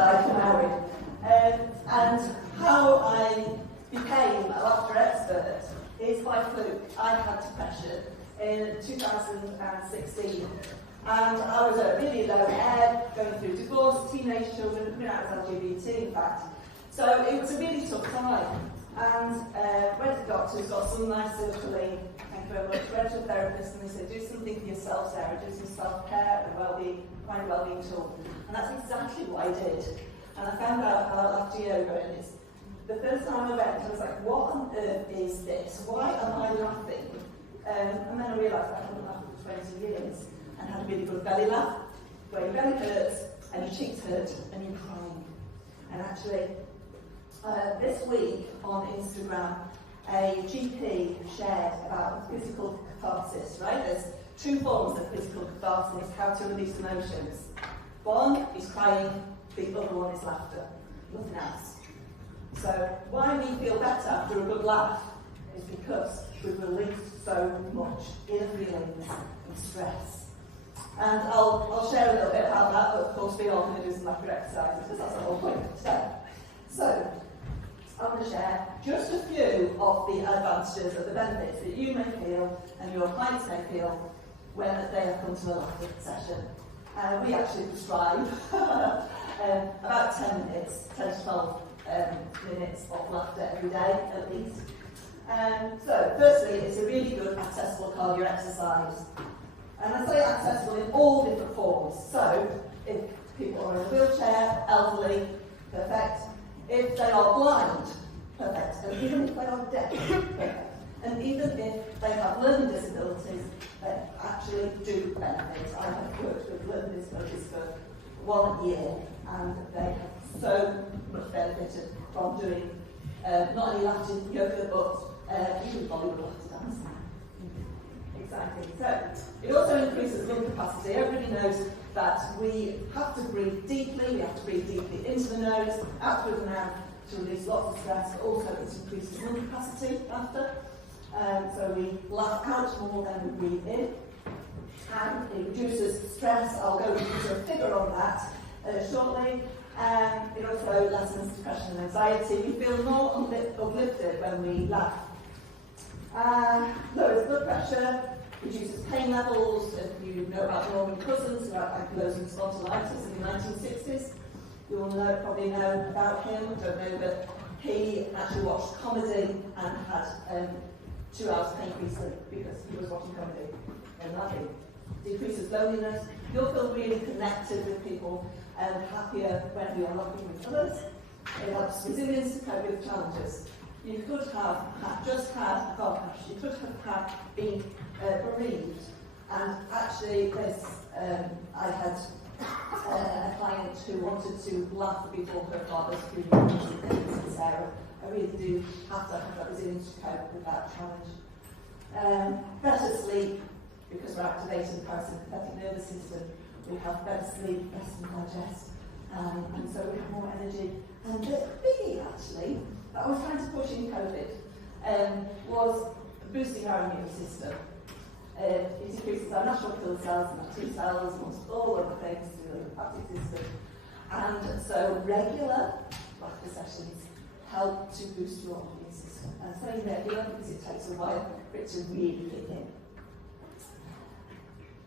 I got married. And how I became a laughter expert is by fluke. I had depression in 2016. And I was at really low ebb, going through divorce, teenage children, coming out as LGBT in fact. So it was a really tough time. And went to the doctors, got some nice sertraline, thank you very much, went to a therapist and they said, do something for yourself, Sarah, do some self-care and well-being, find a well-being tool. And that's exactly what I did. And I found out how laughter yoga, and it's the first time I went, I was like, what on earth is this? Why am I laughing? And then I realised I hadn't laughed for 20 years and had a really good belly laugh, where your belly hurts and your cheeks hurt and you're crying. And actually, this week on Instagram, a GP shared about physical catharsis, right? There's two forms of physical catharsis, how to release emotions. One is crying, the other one is laughter, nothing else. So why we feel better after a good laugh is because we've released so much inner feelings and stress. And I'll share a little bit about that, but of course we are going to do some laughter exercises because that's the whole point of today. So I'm going to share just a few of the advantages of the benefits that you may feel and your clients may feel when they have come to a laughter session. We actually prescribe about 10 minutes, 10 to 12 minutes of laughter every day at least. So firstly, it's a really good accessible cardio exercise. And I say accessible in all different forms. So if people are in a wheelchair, elderly, perfect. If they are blind, perfect. And even if they are deaf, perfect. And even if they have learning disabilities, they actually do benefit. I have worked with learning disabilities for 1 year, and they have so much benefited from doing not only laughter yoga, but even Bollywood laughter dance. Exciting. So it also increases lung capacity. Everybody knows that we have to breathe deeply. We have to breathe deeply into the nose, out through the mouth to release lots of stress. But also it increases lung capacity after. So we laugh out more than we breathe in. And it reduces stress. I'll go into a figure on that shortly. It also lessens depression and anxiety. We feel more uplifted when we laugh. Lowers blood pressure, reduces pain levels. If you know about Norman Cousins, who had ankylosing spondylitis in the 1960s, you will probably know about him. I don't know, but he actually watched comedy and had 2 hours pain-free sleep because he was watching comedy and laughing. Decreases loneliness. You'll feel really connected with people and happier when you are laughing with others. It helps resilience to cope with challenges. You could have just had a car crash. You could have been bereaved. And actually, I had a client who wanted to laugh before her father's funeral. Sarah, I really do have to have that resilience to cope with that challenge. Better sleep, because we're activating the parasympathetic nervous system. We have better sleep, rest and digest, and so we have more energy. And the biggie, actually, that I was trying to push in COVID was boosting our immune system. It increases our natural killer cells and our T cells, amongst all other things to the lymphatic system. And so regular laughter sessions help to boost your immune system. And saying regular because it takes a while for it to really kick in.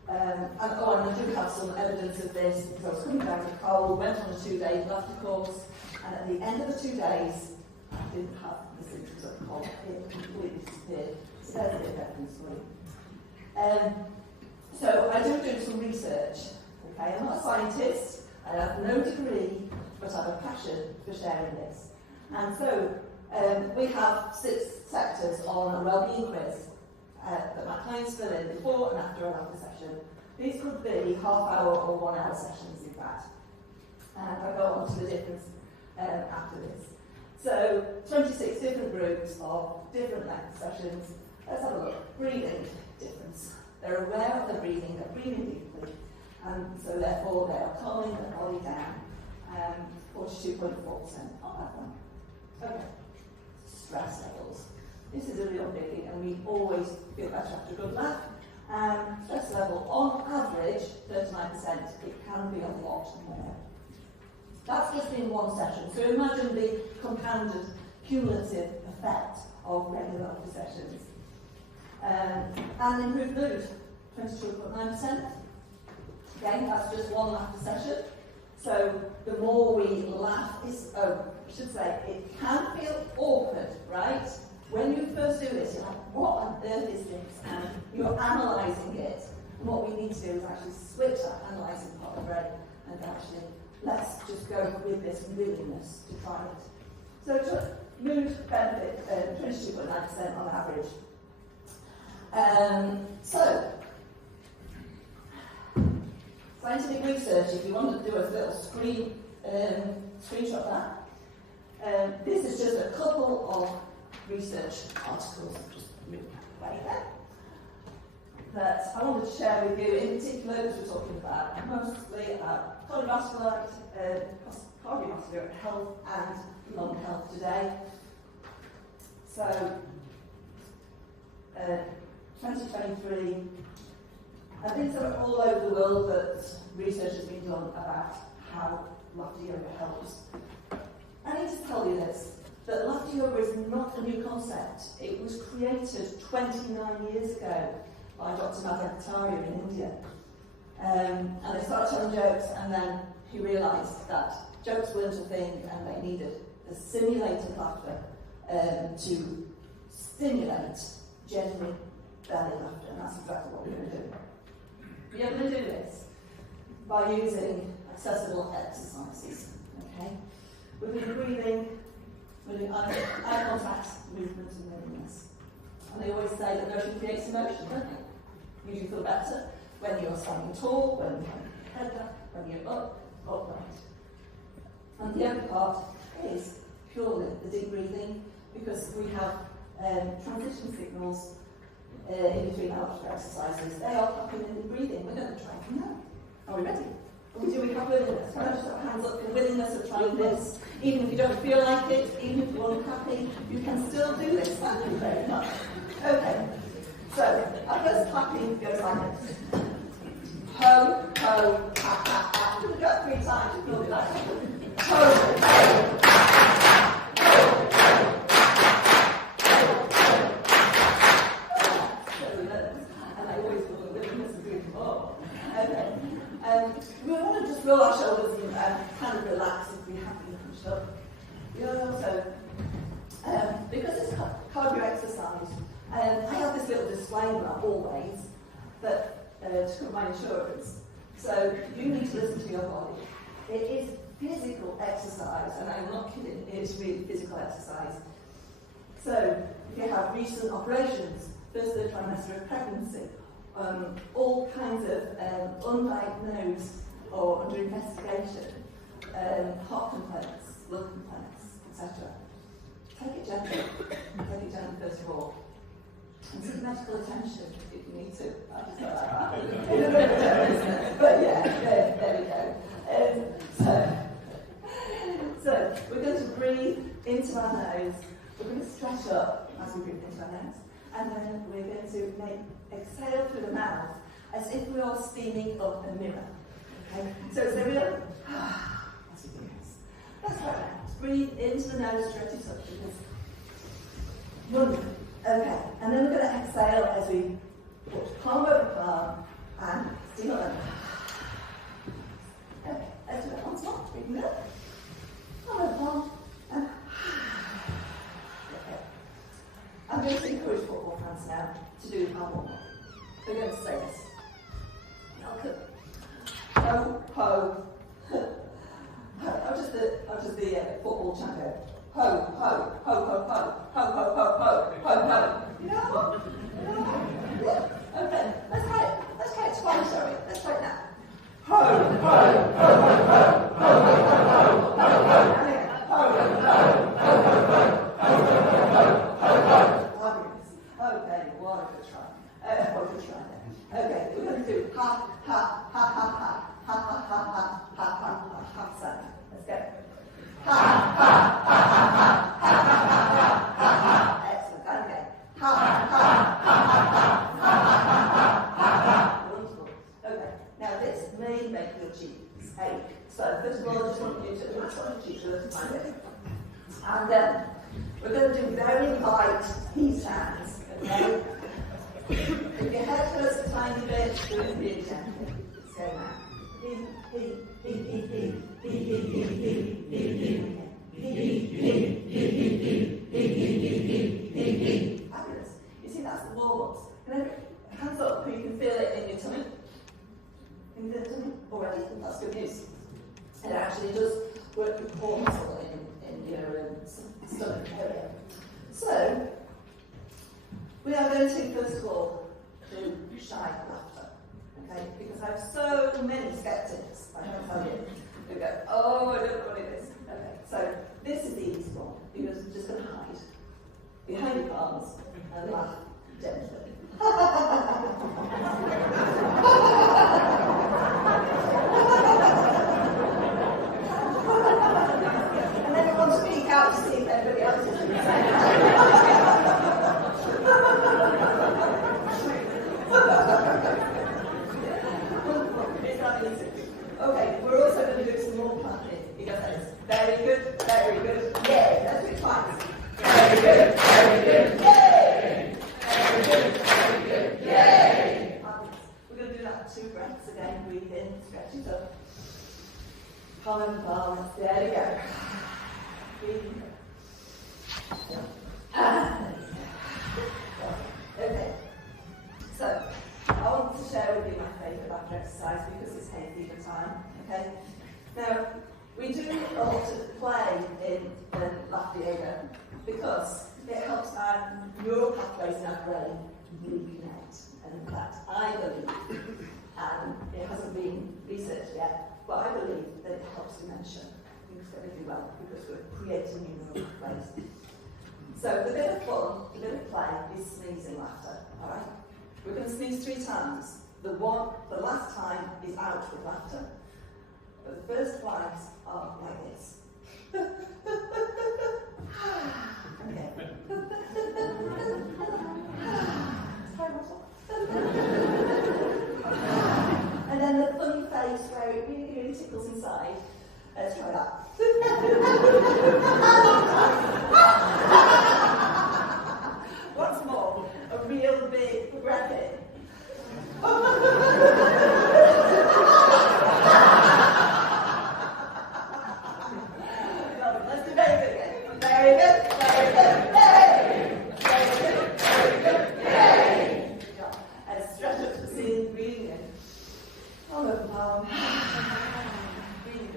And I do have some evidence of this because I was coming down with a cold, went on a 2-day laughter course, and at the end of the 2 days, I didn't have the symptoms of the cold. It completely disappeared. So there's a bit of evidence for you. So I do some research. Okay, I'm not a scientist. I have no degree, but I have a passion for sharing this. And so we have 6 sectors on a wellbeing quiz that my clients fill in before and after a laughter session. These could be half-hour or 1-hour sessions, in fact. And I'll go on to the difference after this. So 26 different groups of different length sessions. Let's have a look. Breathing difference. They're aware of their breathing, they're breathing deeply, and so therefore they are calming their body down. 42.4%. Not that one. Okay. Stress levels. This is a real biggie, and we always feel better after a good laugh. Stress level, on average, 39%. It can be a lot more. That's just in one session. So imagine the compounded cumulative effect of regular laughter sessions. And improved mood, 22.9%. Again, that's just one laughter session. So the more we laugh, I should say, it can feel awkward, right? When you first do this, you're like, what on earth is this? And you're analysing it. And what we need to do is actually switch that analysing part of the brain and actually, let's just go with this willingness to try it. So mood benefit, 22.9% on average. Scientific research, if you want to do a little screenshot of that, this is just a couple of research articles, just move right there, that I wanted to share with you. In particular, because we're talking about mostly about cardiovascular health and lung health today. So, 2023, and things are all over the world that research has been done about how laughter yoga helps. I need to tell you this, that laughter yoga is not a new concept. It was created 29 years ago by Dr. Madhukataya in India. And they started telling jokes, and then he realised that jokes weren't a thing and they needed a simulated laughter to stimulate genuine belly laughter, and that's exactly what we're going to do. We are going to do this by using accessible exercises. Okay? We're going to be breathing, we're doing eye contact, movement and willingness. And they always say that motion creates emotion, don't they? You usually feel better when you're standing tall, when you have your head down, when you're upright. And the other part is purely the deep breathing, because we have transition signals in between our exercises. They are happening in the breathing. We're going to try them now. Are we ready? Do we have willingness? Can I just have hands up for willingness of trying this? Even if you don't feel like it, even if you're unhappy, you can still do this. Thank you very much. Okay. So, our first clapping goes like this. Ho, ho, ha, ha, ha. We'll do it 3 times. We'll do that. Ho, ho, ha, ha. We want to just roll our shoulders and kind of relax if we have been pushed up. We also, because it's cardio exercise, I have this little disclaimer always that to cover my insurance. So you need to listen to your body. It is physical exercise, and I'm not kidding, it is really physical exercise. So if you have recent operations, first 3rd trimester of pregnancy, all kinds of undiagnosed or under investigation, heart complaints, lung complaints, etc. Take it gently. Take it gently first of all. And seek medical attention if you need to. I just got that. But yeah, there we go. So we're going to breathe into our nose. We're going to stretch up as we breathe into our nose. And then we're going to exhale through the mouth as if we are steaming up a mirror. Okay? So it's a real as we do this. That's right. Breathe into the nose, stretch it up because wonderful. Okay, and then we're going to exhale as we put palm over palm and steam up. Okay, let's do that once more. Breathing in. Palm over palm and okay. I'm going to encourage football fans now to do our warm-up. We're going to say this. Welcome. Ho, ho. How does the football chant go? Ho, ho, ho, ho, ho, ho, ho, ho, ho, ho, ho. You know what? Yeah. Okay, let's try it. Let's try it twice, sorry. Let's try it now. Ho, ho, ho, ho, ho, ho, ho, ho, ho, ho, ho. Okay, what a good try. What a good try. Okay, we're going to do ha, ha, ha, ha, ha, ha, ha, ha, ha, ha, ha, ha, ha, sound. Let's go. Ha, ha, ha, ha, ha, ha, ha, ha, ha, ha. cheek to find it. And we're going to do very light heat hands, okay? If your head hurts a tiny bit, do it really gently. Let's go now. Fabulous. You see, that's the warm-ups. Hands up, you can feel it in your tummy. In your tummy already? That's good news. It actually does work the core muscle in your stomach area. So, we are going to, first of all, do shy laughter. Okay? Because I have so many skeptics, I can tell you, who go, oh, I don't know what it is. Okay, so this is the easy one, because you're just going to hide behind your palms and laugh gently. And everyone speak out to see if everybody else is doing the same. Okay, we're also going to do some more clapping. You got this. Very good, very good. Yay! Let's do it twice. Very good, very good. Yay! Very good, very good. Yay! We're going to do that 2 breaths again. Breathe in, stretch it up. Palm and palm. There we go. Breathe in. Okay. So, I want to share with you my favourite laughter exercise because it's hay fever time. Okay. Now, we do a lot of play in laughter yoga because it helps our neural pathways in our brain reconnect. And in fact, I believe, and it hasn't been researched yet, but I believe that it helps dementia. Incredibly well because we're creating new neural pathways. So the bit of fun, the bit of play is sneezing laughter. All right. We're going to sneeze 3 times. The last time is out with laughter. But the first flags are like this. Okay. And then the funny face where it really, really tickles inside. Let's try that. Once more, a real big breath in. Let's do very good again. Very good, very good, yay! Very good, very good, yay! Good job. And stretch up to the ceiling, breathing in. Palm over palm. Breathing in.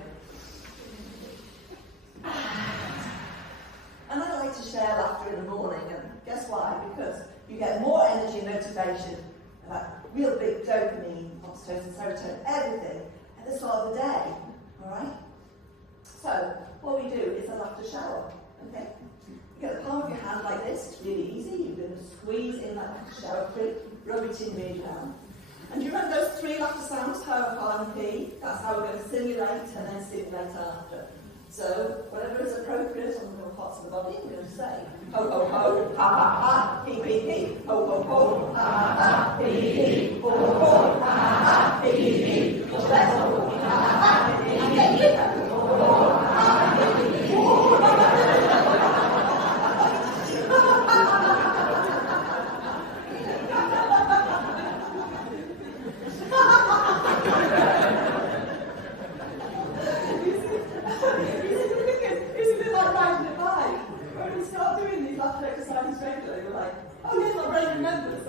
And I like to share laughter in the morning, and guess why? Because you get more energy and motivation, and that real big dopamine, oxytocin, serotonin, everything at the start of the day. Alright? So, what we do is a laughter shower. Okay? You get the palm of your hand like this, it's really easy. You're going to squeeze in that laughter shower cream, rub it in really down. And do you remember those 3 laughter sounds, ho, ha, and p? That's how we're going to simulate and then stimulate our laughter. So, whatever is appropriate on the parts of the body, we're going to say, ho, ho, ho, ha, ha, ha, he, he, ho, ho, ho, ha, ha, ha, he, he, ho, ho, ho, ha, ha, ha, he, he, ho, ho, ho, ha, ha, he, he, ho, ho, ho, ha, ha, he, he,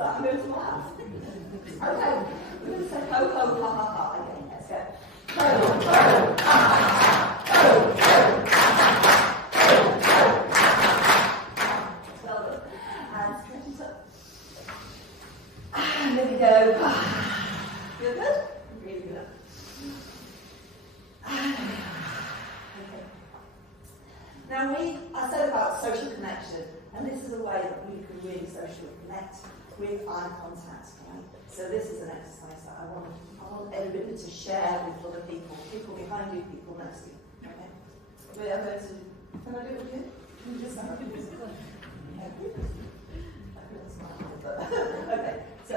I'm going to laugh. Okay, we're going to say ho, ho, ha, ha, ha again. Let's go. Ho, ho, ha, ha, ha. Ho, ho, ha, ha, ha. Well done. And stretch it up. And there we go. Feel good? Really good. Okay. Now I said about social connection, and this is a way that we can really socially connect with eye contact, right? So this is an exercise that I want everybody to share with other people behind you, people next to you. Okay? We are going to, can I do it with you? Can you just start? Okay, so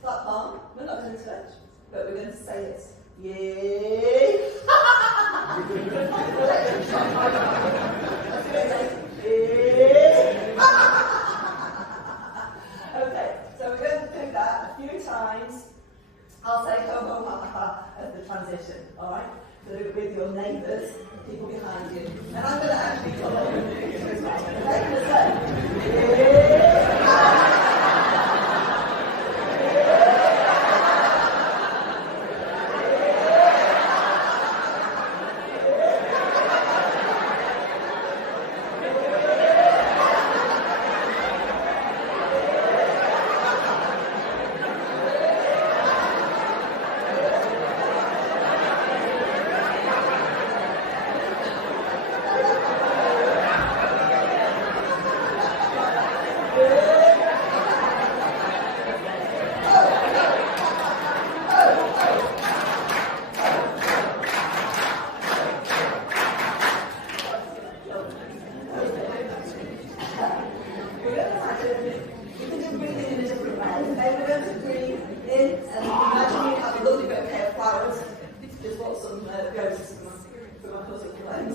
flat palm, we're not going to touch, but we're going to say this. Yay!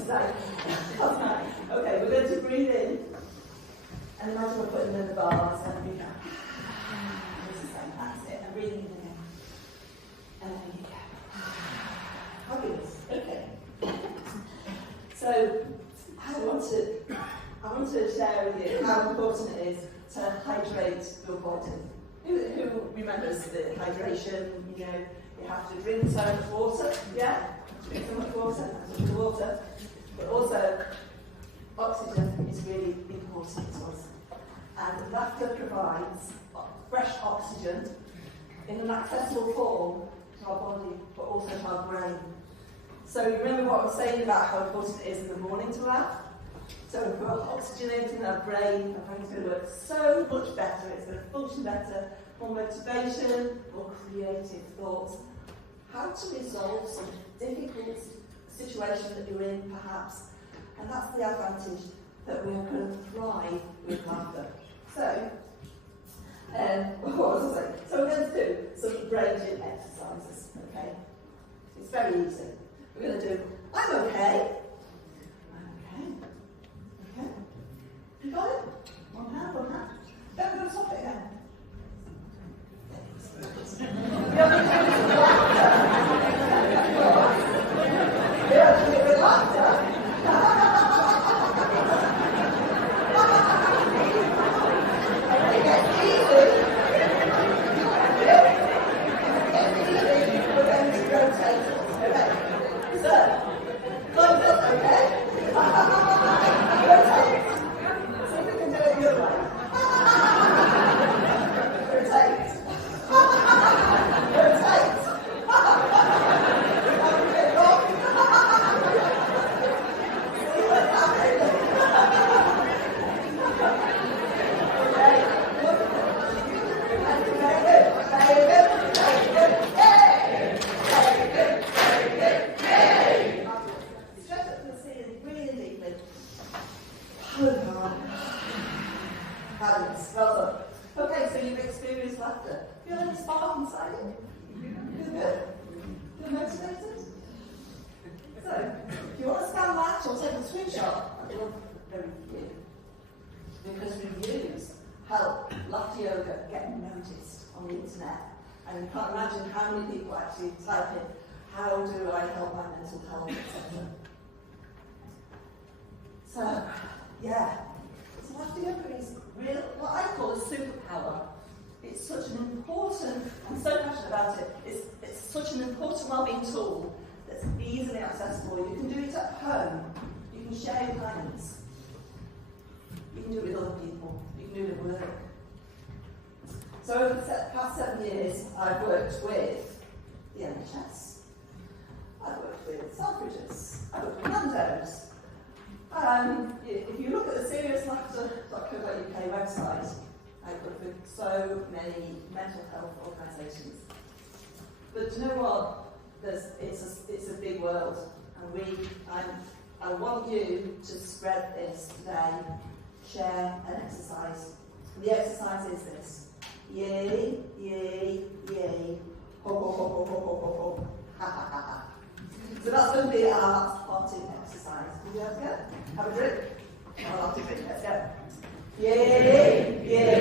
Okay, we're going to breathe in. And imagine we're putting them in the bars and we go. This is like, that's it. And breathing in again. And then you go. Fabulous. Okay. So, I want to share with you how important it is to hydrate your body. Who remembers the hydration? You know, you have to drink so much water. Yeah? Drink so much water. But also, oxygen is really important to us. And laughter provides fresh oxygen in an accessible form to our body, but also to our brain. So remember what I was saying about how important it is in the morning to laugh? So if we're oxygenating our brain's going to work so much better, it's going to function better, more motivation, more creative thoughts. How to resolve some difficult situation that you're in, perhaps. And that's the advantage that we're going to thrive with laughter. So, what was I saying? So we're going to do some brain gym exercises, okay? It's very easy. We're going to do, I'm okay. Okay. You got it? One hand. Don't stop it again. Okay, so you've experienced laughter. Feel any spark inside you? Good. Feel motivated? So, if you want to scan that or take a screenshot, I will very few. Because reviews help laughter yoga get noticed on the internet. And you can't imagine how many people actually type in, how do I help my mental health, etc. So, yeah. So laughter yoga is real, what I call a superpower. It's such an important, I'm so passionate about it, it's such an important wellbeing tool that's easily accessible. You can do it at home, you can share your kindness, you can do it with other people, you can do it at work. So over the past 7 years, I've worked with the NHS, I've worked with Selfridges, I've worked with Nando's. If you look at the seriouslaughter.co.uk website, I've worked with so many mental health organisations. But you know what? It's a big world, and I want you to spread this today. Share an exercise. The exercise is this: yay, yay, yay, ho ho ho ho ho ho ho, ha ha ha ha. So that's going to be our spotting exercise. Would you like to go? Have a drink? I'll have to drink. Let's go. Yay, yay.